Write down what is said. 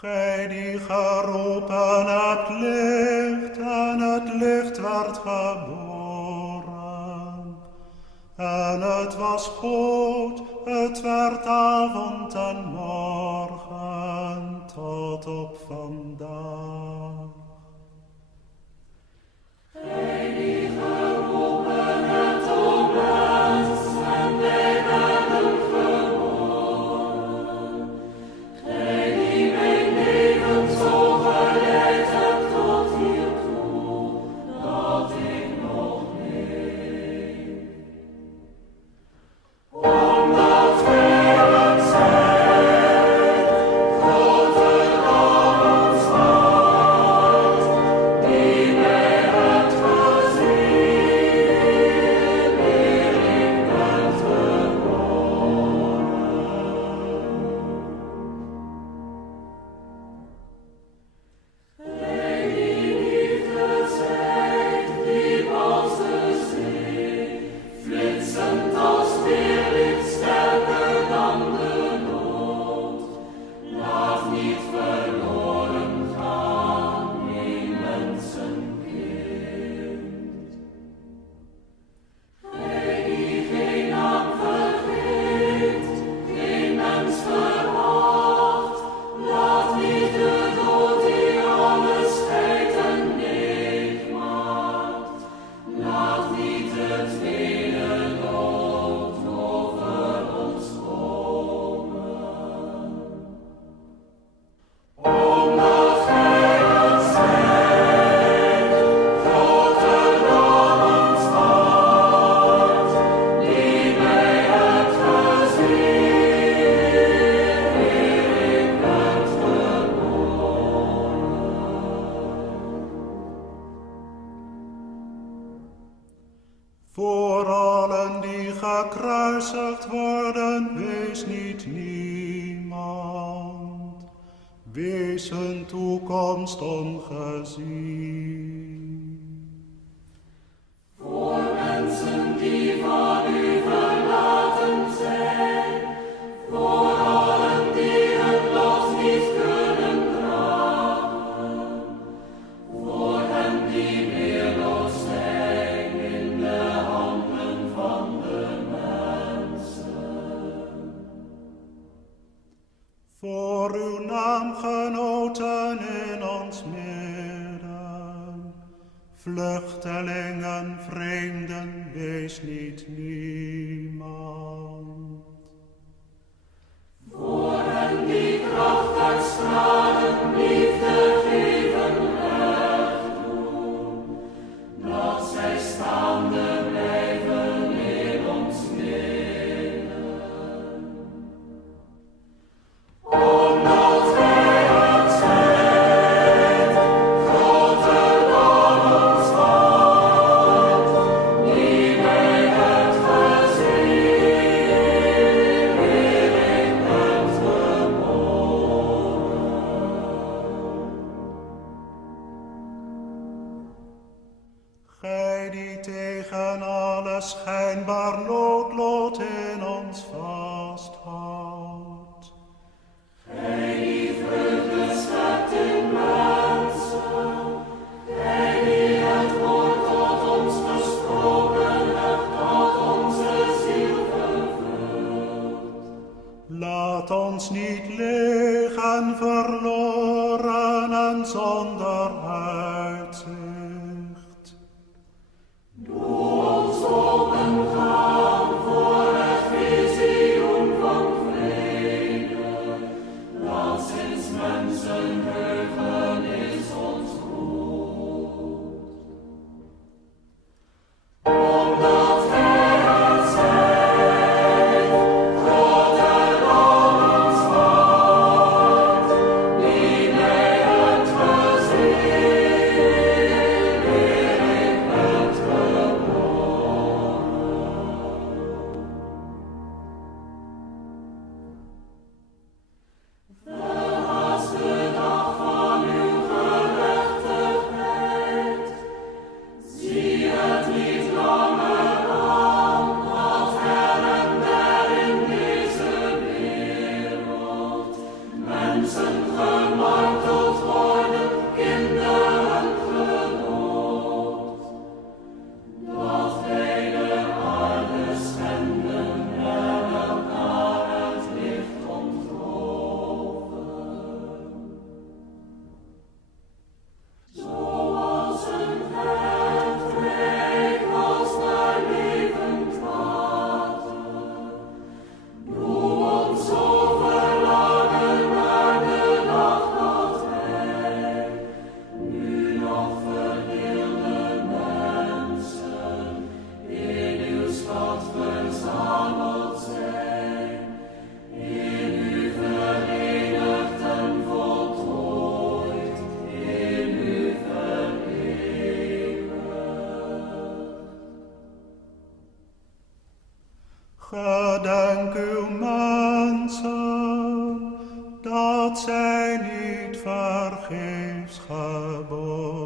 Gij die geroepen hebt licht en het licht werd geboren. En het was goed, het werd avond en morgen tot op vandaag. Gij die geroepen hebt om mens en wij werden geboren. Gij die mijn leven zo geleid hebt tot hiertoe, dat ik nog leef. Omdat gij het zijt, groter dan ons hart, die mij hebt gezien, eer ik werd geboren. Gij die liefde zijt, diep als de zee, flitsend als weerlicht, sterker dan de dood. Laat niet verloren gaan, mijn mensenkind. Gij die geen naam vergeet, geen mens veracht, laat niet de dood die alles scheidt en leeg maakt. Laat niet de tweede dood over ons komen. Omdat gij het zijt, groter dan ons hart, die mij hebt gezien, eer ik werd geboren. Voor allen die gekruisigd worden, wees niet niemand. Wees hun toekomst ongezien. Voor mensen die van u verlaten zijn, voor allen die hun lot niet kunnen dragen, voor hen die weerloos zijn in de handen van de mensen. Voor uw naamgenoten in ons midden, vluchtelingen, vreemden, wees niet niemand. Voor hen die kracht uitstralen, liefde geven, recht doen, dat zij staande blijven in ons midden. Omdat gij het zijt, groter dan ons hart, die mij hebt gezien, eer ik werd geboren. Gij die tegen alle schijnbaar noodlot in ons vasthoudt. Gij die vreugde schept in mensen, gij die het woord tot ons gesproken hebt, tot onze ziel vervult. Laat ons niet leeg en verloren en zonder uitzicht. Doe ons opengaan voor het visioen van vrede, dat sinds mensenheugen is ons goed. Omdat gij het zijt, groter dan ons hart, die mij hebt gezien, gemarteld worden, kinderen gedood. Dat vele aarde schenden en elkaar het licht ontroven. Zoals een hert treedt als naar levend water, doe ons zo verlangen naar de dag dat wij, nu nog verdeelde mensen, in uw stad verzameld zijn, in u verenigd en voltooid, in u verenigd. Gedenk uw mensen, dat zij niet vergeefs geboren